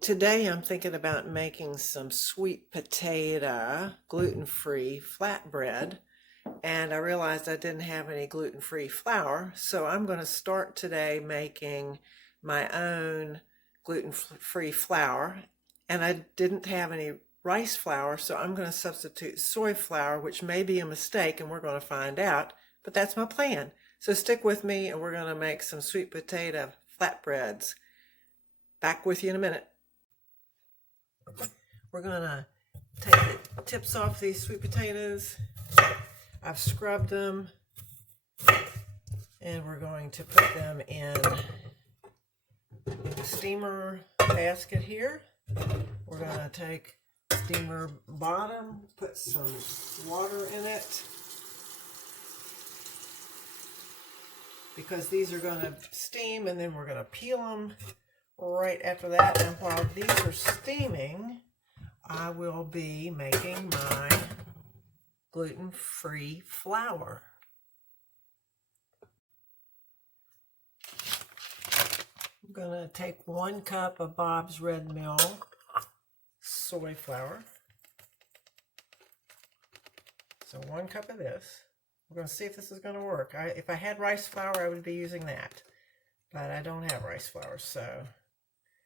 Today I'm thinking about making some sweet potato gluten-free flatbread, and I realized I didn't have any gluten-free flour, so I'm going to start today making my own gluten-free flour. And I didn't have any rice flour, so I'm going to substitute soy flour, which may be a mistake, and we're going to find out, but that's my plan. So stick with me, and we're going to make some sweet potato flatbreads. Back with you in a minute. We're going to take the tips off these sweet potatoes. I've scrubbed them, and we're going to put them in the steamer basket here. We're going to take steamer bottom, put some water in it, because these are going to steam, and then we're going to peel them right after that. And while these are steaming, I will be making my gluten-free flour. I'm going to take 1 cup of Bob's Red Mill soy flour. So 1 cup of this. We're going to see if this is going to work. If I had rice flour, I would be using that. But I don't have rice flour, so...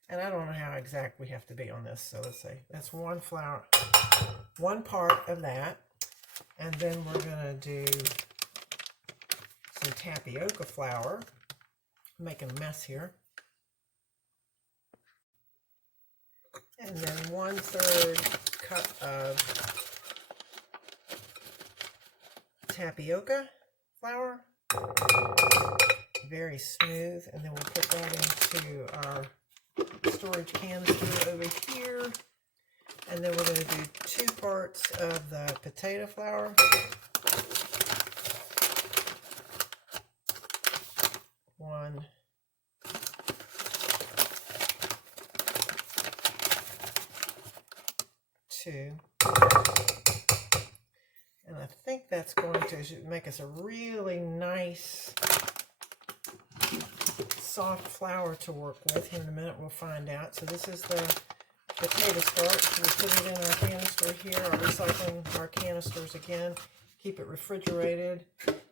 And I don't know how exact we have to be on this, so let's say that's 1 part of that. And then we're going to do some tapioca flour. I'm making a mess here. And then 1/3 cup of tapioca flour. Very smooth. And then we'll put that into our storage canister over here. And then we're going to do 2 parts of the potato flour. One. Two. And I think that's going to make us a really nice soft flour to work with. In a minute we'll find out. So this is the potato starch. So we put it in our canister here. I'm recycling our canisters again. Keep it refrigerated.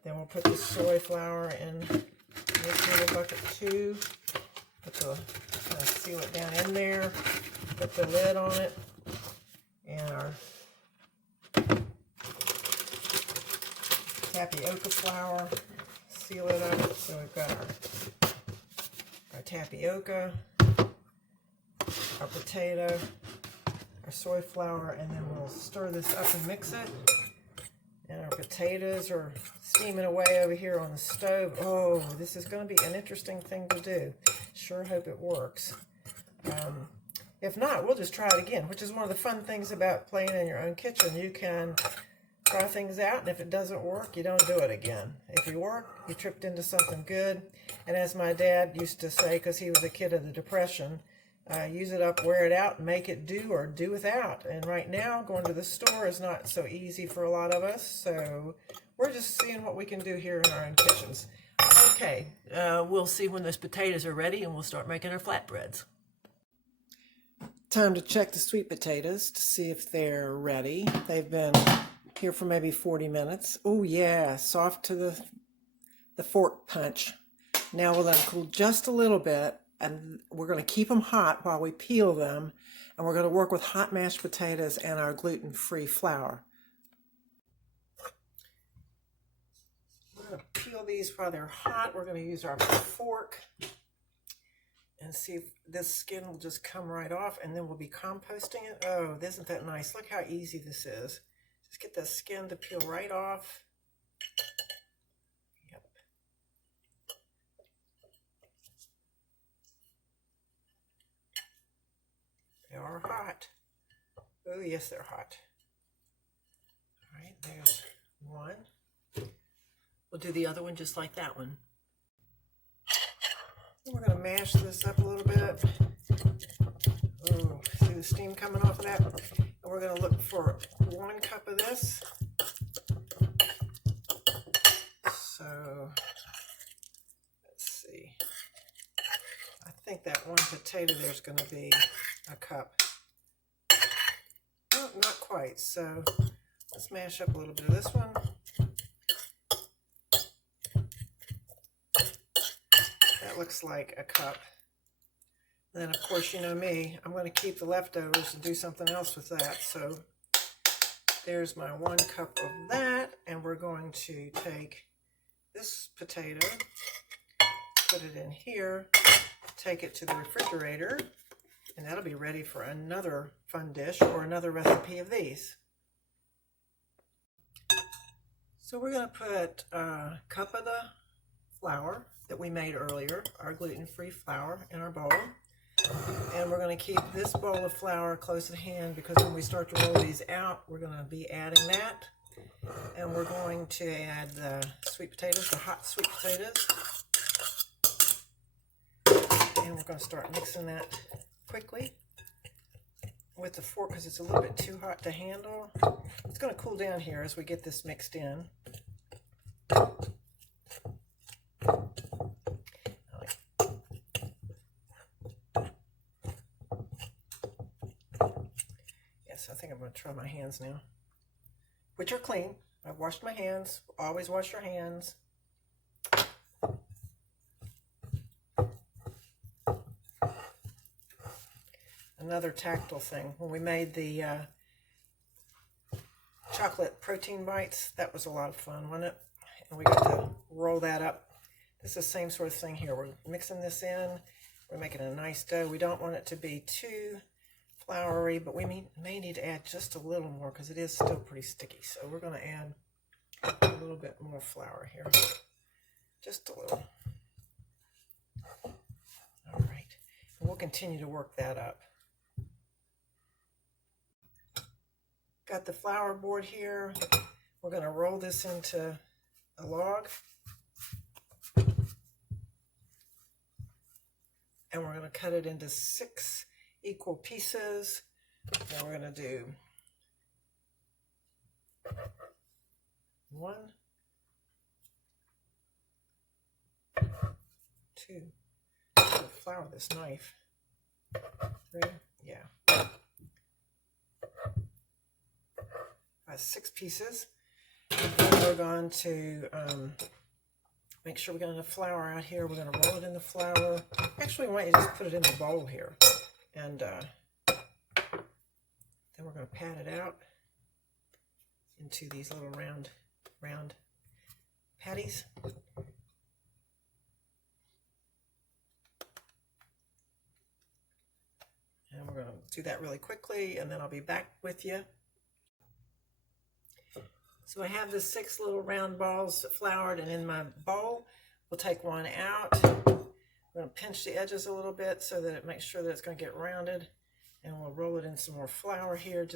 Then we'll put the soy flour in this little bucket too. Seal it down in there. Put the lid on it. And our tapioca flour. Seal it up. So we've got our tapioca, our potato, our soy flour, and then we'll stir this up and mix it. And our potatoes are steaming away over here on the stove. Oh, this is going to be an interesting thing to do. Sure hope it works. If not, we'll just try it again, which is one of the fun things about playing in your own kitchen. You can try things out, and if it doesn't work, you don't do it again. If you work, you tripped into something good. And as my dad used to say, because he was a kid of the Depression, use it up, wear it out, make it do or do without. And right now, going to the store is not so easy for a lot of us, so we're just seeing what we can do here in our own kitchens. Okay, we'll see when those potatoes are ready, and we'll start making our flatbreads. Time to check the sweet potatoes to see if they're ready. They've been here for maybe 40 minutes. Oh yeah, soft to the fork punch. Now we'll let them cool just a little bit, and we're going to keep them hot while we peel them, and we're going to work with hot mashed potatoes and our gluten-free flour. We're going to peel these while they're hot. We're going to use our fork and see if this skin will just come right off, and then we'll be composting it. Oh, isn't that nice? Look how easy this is. Just get the skin to peel right off. Yep. They are hot. Oh, yes, they're hot. All right, there's one. We'll do the other one just like that one. We're going to mash this up a little bit. Ooh, see the steam coming off of that? And we're going to look for 1 cup of this. So, let's see. I think that 1 potato there's going to be a cup. Oh, not quite. So let's mash up a little bit of this one. That looks like a cup. Then, of course, you know me, I'm going to keep the leftovers and do something else with that. So there's my 1 cup of that, and we're going to take this potato, put it in here, take it to the refrigerator, and that'll be ready for another fun dish or another recipe of these. So we're going to put a cup of the flour that we made earlier, our gluten-free flour, in our bowl. And we're going to keep this bowl of flour close at hand because when we start to roll these out, we're going to be adding that. And we're going to add the sweet potatoes, the hot sweet potatoes. And we're going to start mixing that quickly with the fork because it's a little bit too hot to handle. It's going to cool down here as we get this mixed in. Yes, I think I'm going to try my hands now, which are clean. I've washed my hands. Always wash your hands. Another tactile thing. When we made the chocolate protein bites, that was a lot of fun, wasn't it? And we got to roll that up. This is the same sort of thing here. We're mixing this in. We're making a nice dough. We don't want it to be too floury, but we may need to add just a little more because it is still pretty sticky. So we're going to add a little bit more flour here. Just a little. All right. And we'll continue to work that up. Got the flour board here. We're going to roll this into a log. And we're going to cut it into 6 equal pieces. And we're going to do 1, 2. Flour this knife. 3, yeah. 6 pieces. And then we're going to make sure we got enough flour out here. We're going to roll it in the flour. Actually, why don't you just put it in the bowl here. And then we're going to pat it out into these little round patties. And we're going to do that really quickly, and then I'll be back with you. So I have the 6 little round balls floured, and in my bowl, we'll take one out. We're going to pinch the edges a little bit so that it makes sure that it's going to get rounded. And we'll roll it in some more flour here, and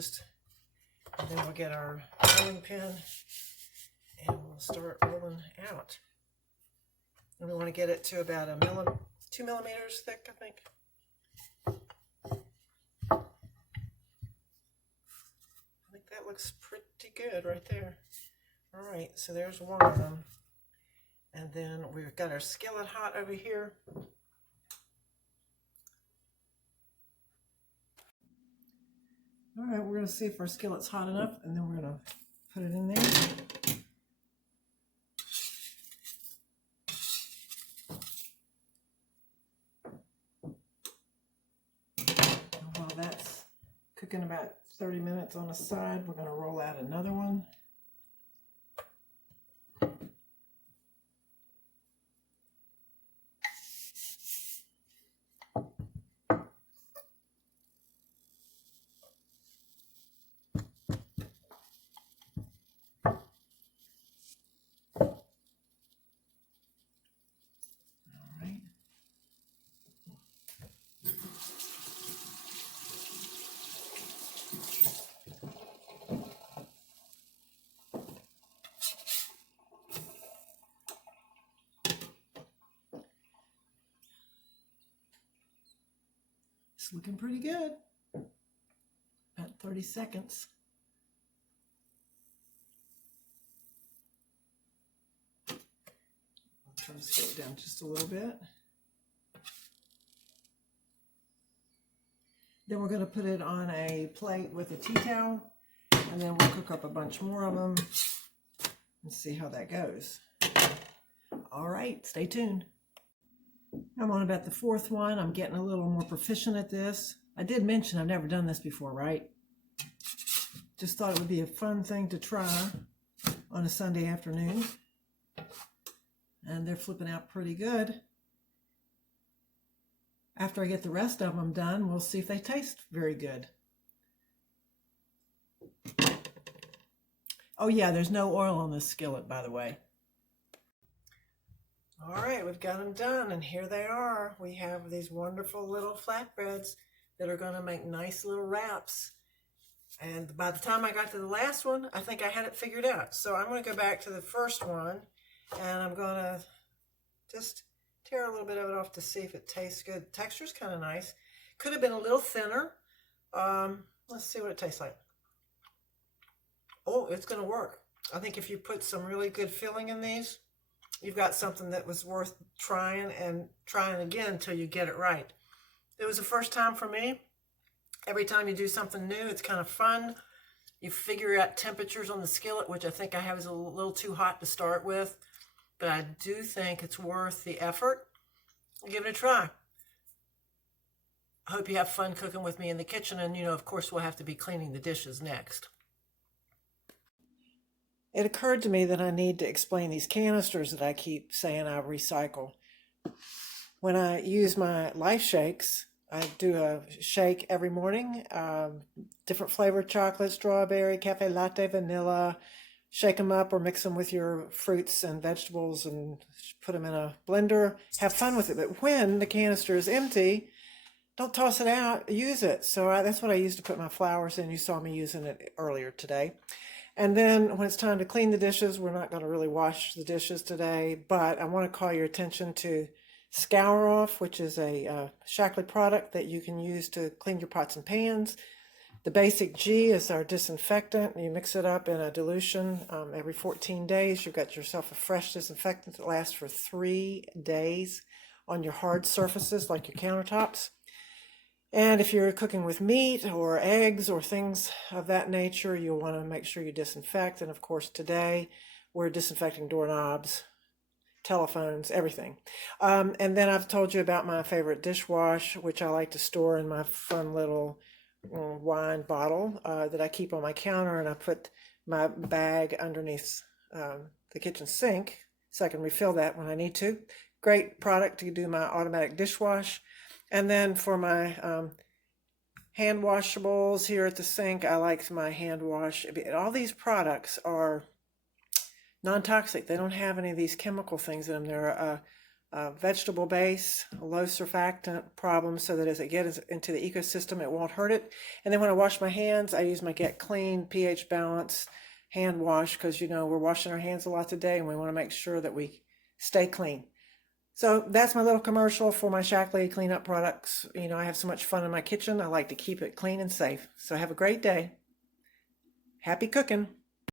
then we'll get our rolling pin, and we'll start rolling out. And we want to get it to about 2 millimeters thick, I think. That looks pretty good right there. All right, so there's one of them. And then we've got our skillet hot over here. All right, we're going to see if our skillet's hot enough, and then we're going to put it in there. And while that's cooking about 30 minutes on the side, we're going to roll out another one. It's looking pretty good. About 30 seconds. I'll turn the skillet down just a little bit. Then we're going to put it on a plate with a tea towel, and then we'll cook up a bunch more of them and see how that goes. All right, stay tuned. I'm on about the fourth one. I'm getting a little more proficient at this. I did mention I've never done this before, right? Just thought it would be a fun thing to try on a Sunday afternoon. And they're flipping out pretty good. After I get the rest of them done, we'll see if they taste very good. Oh yeah, there's no oil on this skillet, by the way. All right, we've got them done, and here they are. We have these wonderful little flatbreads that are going to make nice little wraps. And by the time I got to the last one, I think I had it figured out. So I'm going to go back to the first one, and I'm going to just tear a little bit of it off to see if it tastes good. The texture's kind of nice. Could have been a little thinner. Let's see what it tastes like. Oh, it's going to work. I think if you put some really good filling in these, you've got something that was worth trying and trying again until you get it right. It was the first time for me. Every time you do something new, it's kind of fun. You figure out temperatures on the skillet, which I think I have is a little too hot to start with. But I do think it's worth the effort. Give it a try. I hope you have fun cooking with me in the kitchen. And, of course, we'll have to be cleaning the dishes next. It occurred to me that I need to explain these canisters that I keep saying I recycle. When I use my Life Shakes, I do a shake every morning, different flavored chocolate, strawberry, cafe latte, vanilla. Shake them up or mix them with your fruits and vegetables and put them in a blender. Have fun with it. But when the canister is empty, don't toss it out. Use it. So that's what I use to put my flowers in. You saw me using it earlier today. And then when it's time to clean the dishes, we're not going to really wash the dishes today, but I want to call your attention to Scour Off, which is a Shackley product that you can use to clean your pots and pans. The Basic G is our disinfectant. You mix it up in a dilution every 14 days. You've got yourself a fresh disinfectant that lasts for 3 days on your hard surfaces like your countertops. And if you're cooking with meat or eggs or things of that nature, you'll want to make sure you disinfect. And of course, today we're disinfecting doorknobs, telephones, everything. And then I've told you about my favorite dishwash, which I like to store in my fun little wine bottle that I keep on my counter, and I put my bag underneath the kitchen sink so I can refill that when I need to. Great product to do my automatic dishwash. And then for my hand washables here at the sink, I like my hand wash. All these products are non-toxic. They don't have any of these chemical things in them. They're a vegetable base, a low surfactant problem, so that as it gets into the ecosystem, it won't hurt it. And then when I wash my hands, I use my Get Clean pH Balance hand wash because, we're washing our hands a lot today and we want to make sure that we stay clean. So that's my little commercial for my Shackley cleanup products. I have so much fun in my kitchen. I like to keep it clean and safe. So have a great day. Happy cooking.